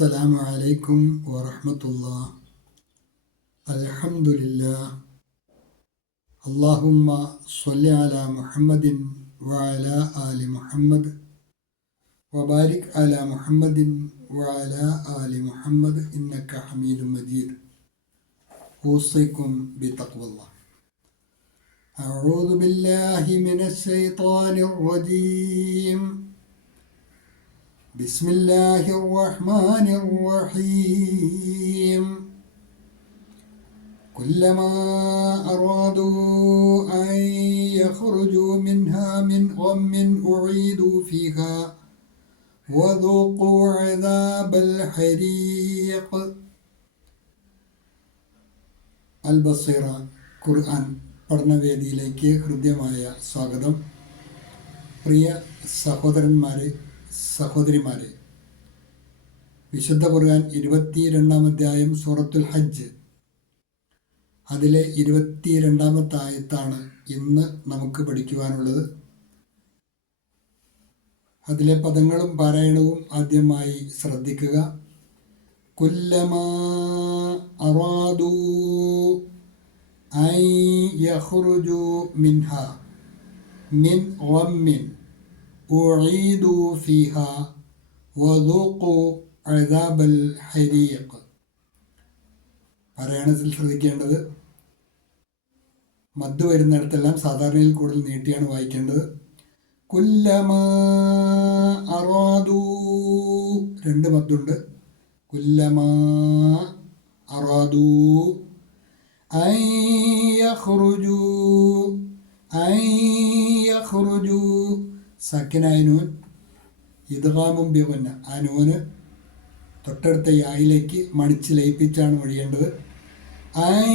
السلام عليكم ورحمة الله. الحمد لله. اللهم صل على محمد وعلى آل محمد وبارك على محمد وعلى آل محمد إنك حميد مجيد. أوصيكم بتقوى الله. أعوذ بالله من الشيطان الرجيم. بسم الله الرحمن الرحيم. كلما أرادوا أن يخرجوا منها من غم أعيدوا فيها وذوقوا عذاب الحريق. അൽബസീറ ഖുർആൻ പഠനവേദിയിലേക്ക് ഹൃദ്യമായ സ്വാഗതം. പ്രിയ സഹോദരന്മാരെ, സഹോദരിമാരെ, വിശുദ്ധ ഖുർആൻ 22-ാം അധ്യായം സൂറത്തുൽ ഹജ്ജ്, അതിലെ 22-ാമത്തെ ആയത്താണ് ഇന്ന് നമുക്ക് പഠിക്കുവാനുള്ളത്. അതിലെ പദങ്ങളും പാരായണവും ആദ്യമായി ശ്രദ്ധിക്കുക. കുല്ലമാ അറാദൂ അൻ യഖ്റുജൂ മിൻഹാ മിൻ ഗമ്മിൻ ഉഈദു ഫീഹാ വദൂഖു അദാബൽ ഹരീഖ്. പാരായണത്തിൽ ശ്രദ്ധിക്കേണ്ടത് മദ് വരുന്നിടത്തെല്ലാം സാധാരണയിൽ കൂടുതൽ നീട്ടിയാണ് വായിക്കേണ്ടത്. കുല്ലമാ അറാദൂ, 2 മദ്ദുണ്ട്. കുല്ലമാ അറാദൂ അൻ യഖ്റുജൂ, അൻ യഖ്റുജൂ സക്കിനായ നൂൻ ഇദ്ഗാമും ബിഗുന്ന. ആ നൂന് തൊട്ടടുത്ത യായിലേക്ക് മണിച്ച് ലയിപ്പിച്ചാണ് മൊഴിയേണ്ടത്. അൻ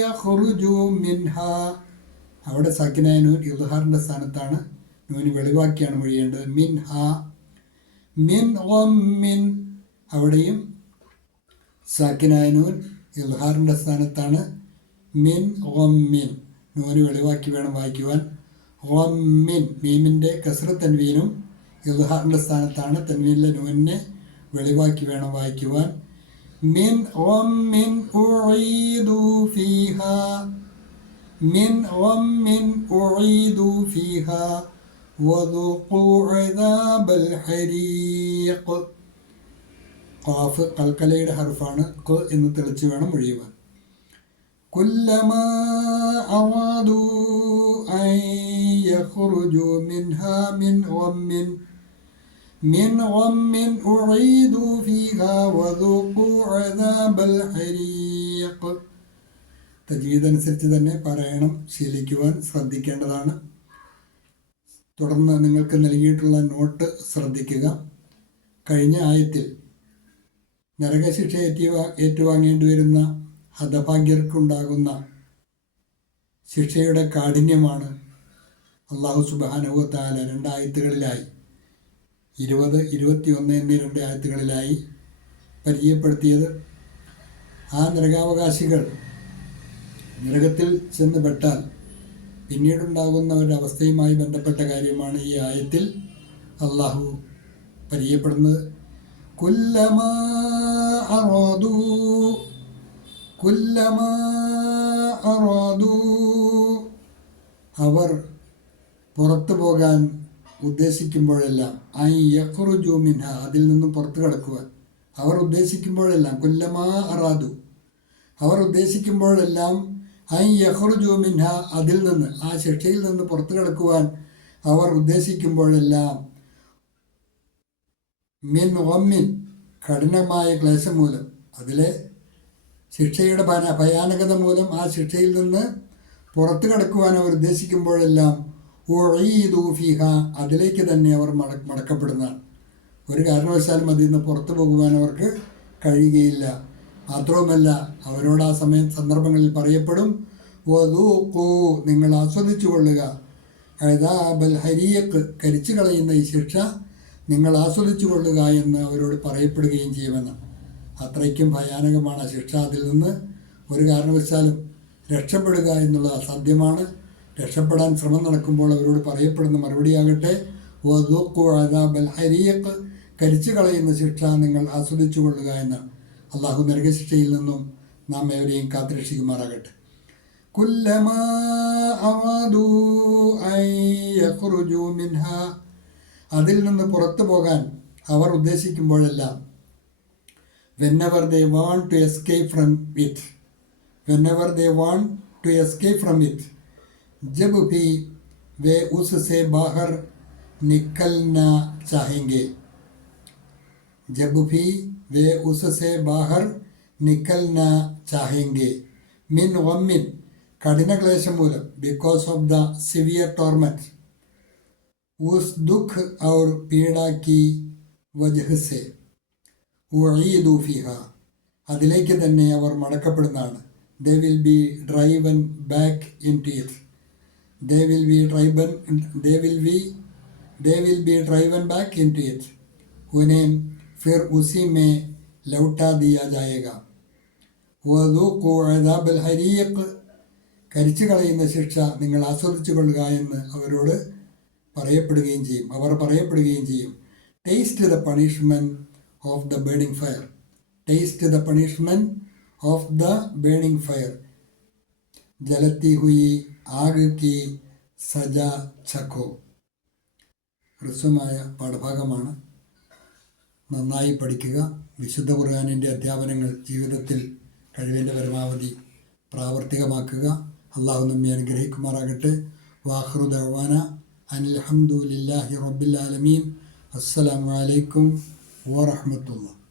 യഖ്റുജൂ മിൻഹാ, അവിടെ സക്കിനായ നൂൻ ഇദ്ഹാറിൻ്റെ സ്ഥാനത്താണ്, നൂന് വെളിവാക്കിയാണ് മൊഴിയേണ്ടത്. മിൻഹാ മിൻ ഗമ്മിൻ, അവിടെയും സക്കിനായ നൂൻ ഇദ്ഹാറിൻ്റെ സ്ഥാനത്താണ്. മിൻ ഗമ്മിൻ, നൂന് വെളിവാക്കി വേണം വായിക്കുവാൻ. ഗമ്മിൻ, മീമിൻ്റെ കസ്ര തൻവീനും ഇദ്ഹാറിൻ്റെ സ്ഥാനത്താണ്. തൻവീനിലെ നൂനിനെ വെളിവാക്കി വേണം വായിക്കുവാൻ. മിൻ ഗമ്മിൻ ഉഈദു ഫീഹാ, മിൻ ഗമ്മിൻ ഉഈദു ഫീഹാ വദൂഖു അദാബൽ ഹരീഖ്. ഖാഫ് കൽക്കലയുടെ ഹർഫാണ്. ഖ് എന്ന് തെളിച്ച് വേണം ഒഴിയുവാൻ. കുല്ലമാ അറാദൂ അൻ യഖ്റുജൂ മിൻഹാ മിൻ ഗമ്മിൻ ഉഈദു ഫീഹാ വദൂഖു അദാബൽ ഹരീഖ്. തജ്വീദ് അനുസരിച്ച് തന്നെ പാരായണം ശീലിക്കുവാൻ ശ്രദ്ധിക്കേണ്ടതാണ്. തുടർന്ന് നിങ്ങൾക്ക് നൽകിയിട്ടുള്ള നോട്ട് ശ്രദ്ധിക്കുക. കഴിഞ്ഞ ആയത്തിൽ നരകശിക്ഷ ഏറ്റുവാങ്ങേണ്ടി വരുന്ന ഹതഭാഗ്യർക്കുണ്ടാകുന്ന ശിക്ഷയുടെ കാഠിന്യമാണ് അല്ലാഹു സുബ്ഹാനഹു വ തആല 2 ആയത്തുകളിലായി 20, 21 എന്നീ 2 ആയത്തുകളിലായി പരിചയപ്പെടുത്തിയത്. ആ നരകാവകാശികൾ നരകത്തിൽ ചെന്ന് പെട്ടാൽ പിന്നീടുണ്ടാകുന്ന ഒരവസ്ഥയുമായി ബന്ധപ്പെട്ട കാര്യമാണ് ഈ ആയത്തിൽ അല്ലാഹു പരിചയപ്പെടുന്നത്. കുല്ലമാ അറാദൂ, കുല്ലമാ അറാദൂ, അവർ പുറത്തു പോകാൻ ഉദ്ദേശിക്കുമ്പോഴെല്ലാം, ഐ യഖ്റുജൂ മിൻഹാ, അതിൽ നിന്നും പുറത്തു കടക്കുവാൻ അവർ ഉദ്ദേശിക്കുമ്പോഴെല്ലാം, കുല്ലമാ അറാദു, അവർ ഉദ്ദേശിക്കുമ്പോഴെല്ലാം, ഐ യഖ്റുജൂ മിൻഹാ, അതിൽ നിന്ന്, ആ ശിക്ഷയിൽ നിന്ന് പുറത്തു കടക്കുവാൻ അവർ ഉദ്ദേശിക്കുമ്പോഴെല്ലാം, മിൻ ഗമ്മിൻ, കഠിനമായ ക്ലേശം മൂലം, അതിലെ ശിക്ഷയുടെ ഭയാനകത മൂലം ആ ശിക്ഷയിൽ നിന്ന് പുറത്തു കടക്കുവാൻ അവർ ഉദ്ദേശിക്കുമ്പോഴെല്ലാം, ഉഈദു ഫീഹാ, അതിലേക്ക് തന്നെ അവർ മടക്കപ്പെടുന്നതാണ്. ഒരു കാരണവശാലും അതിൽ നിന്ന് പുറത്തു പോകുവാൻ അവർക്ക് കഴിയുകയില്ല. മാത്രവുമല്ല, അവരോട് ആ സന്ദർഭങ്ങളിൽ പറയപ്പെടും, വദൂഖൂ, നിങ്ങൾ ആസ്വദിച്ചു കൊള്ളുക, അദാബൽ ഹരീഖ്, കരിച്ചു കളയുന്ന ഈ ശിക്ഷ നിങ്ങൾ ആസ്വദിച്ചു കൊള്ളുക എന്ന് അവരോട് പറയപ്പെടുകയും ചെയ്യുമെന്ന്. അത്രയ്ക്കും ഭയാനകമാണ് ആ ശിക്ഷ. അതിൽ നിന്ന് ഒരു കാരണവശാലും രക്ഷപ്പെടുക എന്നുള്ളത് അസാധ്യമാണ്. രക്ഷപ്പെടാൻ ശ്രമം നടക്കുമ്പോൾ അവരോട് പറയപ്പെടുന്ന മറുപടിയാകട്ടെ വദൂഖു അദാബൽ ഹരീഖ്, കരിച്ചു കളയുന്ന ശിക്ഷ നിങ്ങൾ ആസ്വദിച്ചു കൊള്ളുക എന്നാണ്. അള്ളാഹു നരകശിക്ഷയിൽ നിന്നും നാം ഏവരെയും കാത്തുരക്ഷിക്കുമാറാകട്ടെ. കുല്ലമാ അറാദൂ അൻ യഖ്റുജൂ മിൻഹാ, അതിൽ നിന്ന് പുറത്തു പോകാൻ അവർ ഉദ്ദേശിക്കുമ്പോഴെല്ലാം, whenever they want to escape from it, whenever they want to escape from it, जब भी वे उससे बाहर निकलना चाहेंगे, जब भी वे उससे बाहर निकलना चाहेंगे, मिन गम्मिन, कठिन क्लेशम Moolam, because of the severe torment, उस दुख और पीड़ा की वजह से ഉഈദു ഫിഹ, അതിലേക്ക് തന്നെ അവർ മടക്കപ്പെടുന്നതാണ്. They will be driven back into it, they will be driven back into it, ഉन्हें फिर उसी में लौटा दिया जाएगा. വദൂഖു അദാബൽ ഹരീഖ്, കരിച്ചു കളയുന്ന ശിക്ഷ നിങ്ങൾ ആസ്വദിച്ചു കൊള്ളുക എന്ന് അവരോട് പറയപ്പെടുകയും ചെയ്യും, അവർ പറയപ്പെടുകയും ചെയ്യും. Taste the punishment of the burning fire, taste the punishment of the burning fire, जलती हुई आग की सजा चखो. ഹ്രസ്വമായ പാഠഭാഗമാണ്. നന്നായി പഠിക്കുക. വിശുദ്ധ ഖുർആനിൻ്റെ അധ്യാപനങ്ങൾ ജീവിതത്തിൽ കഴിവിൻ്റെ പരമാവധി പ്രാവർത്തികമാക്കുക. അള്ളാഹു നമ്മെ അനുഗ്രഹിക്കുമാറാകട്ടെ. വാഖിറു ദഅ്വാന അനിൽ ഹംദുലില്ലാഹി റബ്ബിൽ ആലമീൻ. അസ്സലാമു അലൈക്കും വറഹ്മത്തുള്ളാഹി.